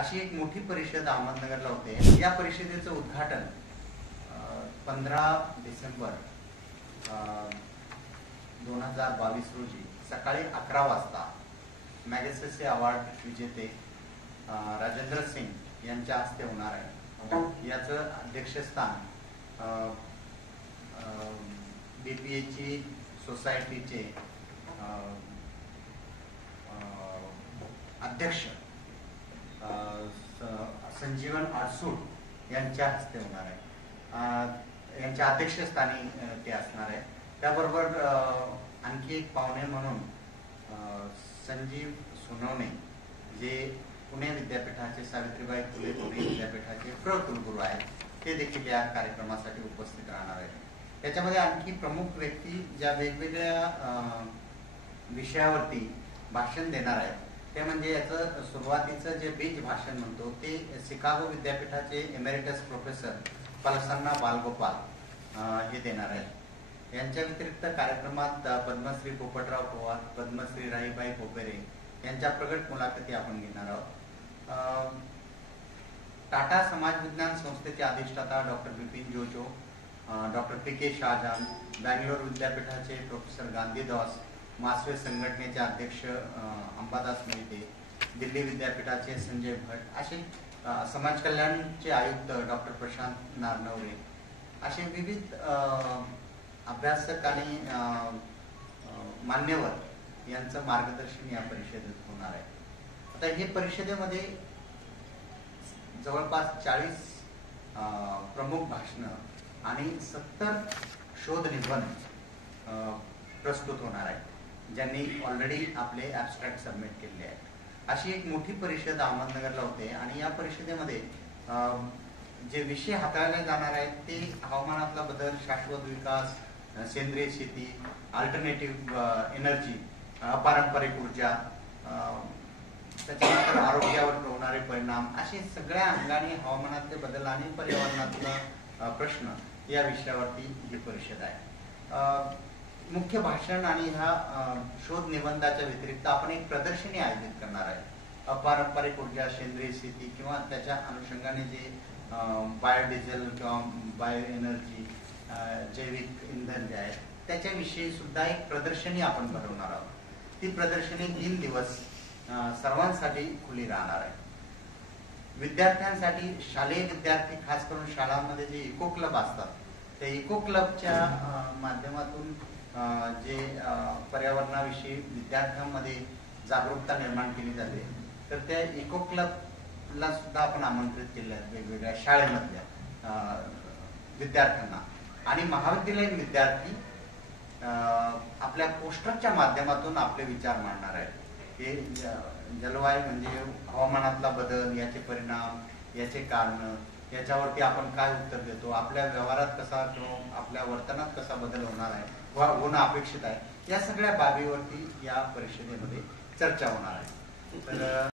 अशी एक मोठी परिषद अहमदनगरला होते। या परिषदेचं उद्घाटन 15 डिसेंबर 2022 रोजी सकाळी 11 वाजता मॅगसेसे अवॉर्ड विजेते राजेंद्र सिंग यांच्या हस्ते होणार आहे। याचं अध्यक्षस्थान बीपीएची सोसायटीचे अध्यक्ष संजीवन आडसूड यांच्या हस्ते होणार आहे। यांच्या अध्यक्षस्थानी ते असणार आहे। त्याबरोबर आणखी एक पाहुणे म्हणून संजीव सोनवणे जे पुणे विद्यापीठाचे सावित्रीबाई फुले पुणे विद्यापीठाचे कुलगुरू आहेत, ते देखील या कार्यक्रमासाठी उपस्थित राहणार आहेत। याच्यामध्ये आणखी प्रमुख व्यक्ती ज्या वेगवेगळ्या विषयावरती भाषण देणार आहेत ते म्हणजे याचं सुरुवातीचं जे बीज भाषण म्हणतो ते शिकागो विद्यापीठाचे एमेरिटस प्रोफेसर पलसन्ना बालगोपाल हे देणार आहेत। यांच्या व्यतिरिक्त कार्यक्रमात पद्मश्री पोपटराव पवार, पद्मश्री राहीबाई पोपेरे यांच्या प्रगट मुलाखती आपण घेणार आहोत। टाटा समाज विज्ञान संस्थेचे अधिष्ठाता डॉक्टर बिपिन जोजो, डॉक्टर पी.के. शाहजहान, बँगलोर विद्यापीठाचे प्रोफेसर गांधीदास, मासवे संघटनेचे अध्यक्ष अंबादास मोहिते, दिल्ली विद्यापीठाचे संजय भट, असे समाज कल्याणचे आयुक्त डॉक्टर प्रशांत नारनवरे, असे विविध अभ्यासक आणि मान्यवर यांचं मार्गदर्शन या परिषदेत होणार आहे। आता हे परिषदेमध्ये जवळपास 40 प्रमुख भाषणं आणि 70 शोध निबंध प्रस्तुत होणार आहे, ज्यांनी ऑलरेडी आपले ॲब्स्ट्रॅक्ट सबमिट केले आहेत। अशी एक मोठी परिषद अहमदनगरला होते आणि या परिषदेमध्ये जे विषय हाताळले जाणार आहेत ते हवामानातला बदल, शाश्वत विकास, सेंद्रिय शेती, अल्टरनेटिव्ह एनर्जी, पारंपरिक ऊर्जा, त्याच्यानंतर आरोग्यावर होणारे परिणाम, असे सगळ्या अंगाने हवामानातले बदल आणि पर्यावरणातला प्रश्न या विषयावरती ही परिषद आहे। मुख्य भाषण आणि ह्या शोध निबंधाच्या व्यतिरिक्त आपण एक प्रदर्शनी आयोजित करणार आहे। अपारंपरिक ऊर्जा, सेंद्रिय शेती किंवा त्याच्या अनुषंगाने जे बायोडिझेल किंवा बायो एनर्जी, जैविक इंधन जे आहे त्याच्याविषयी सुद्धा एक प्रदर्शनी आपण भरवणार आहोत। ती प्रदर्शनी 3 दिवस सर्वांसाठी खुली राहणार आहे। विद्यार्थ्यांसाठी शालेय विद्यार्थी, खास करून शाळांमध्ये जे इको क्लब असतात त्या इको क्लबच्या माध्यमातून जे पर्यावरणाविषयी विद्यार्थ्यांमध्ये जागरूकता निर्माण केली जाते, तर त्या इको क्लबला सुद्धा आपण आमंत्रित केले आहेत वेगवेगळ्या शाळेमधल्या विद्यार्थ्यांना। आणि महाविद्यालयीन विद्यार्थी आपल्या पोस्टरच्या माध्यमातून आपले विचार मांडणार आहेत। हे जलवायू म्हणजे हवामानातला बदल, याचे परिणाम, याचे कारण, याच्यावरती आपण काय उत्तर देतो, आपल्या व्यवहारात कसा किंवा आपल्या वर्तनात कसा बदल होणार आहे वा होणं अपेक्षित आहे, या सगळ्या बाबीवरती या परिषदेमध्ये चर्चा होणार आहे। तर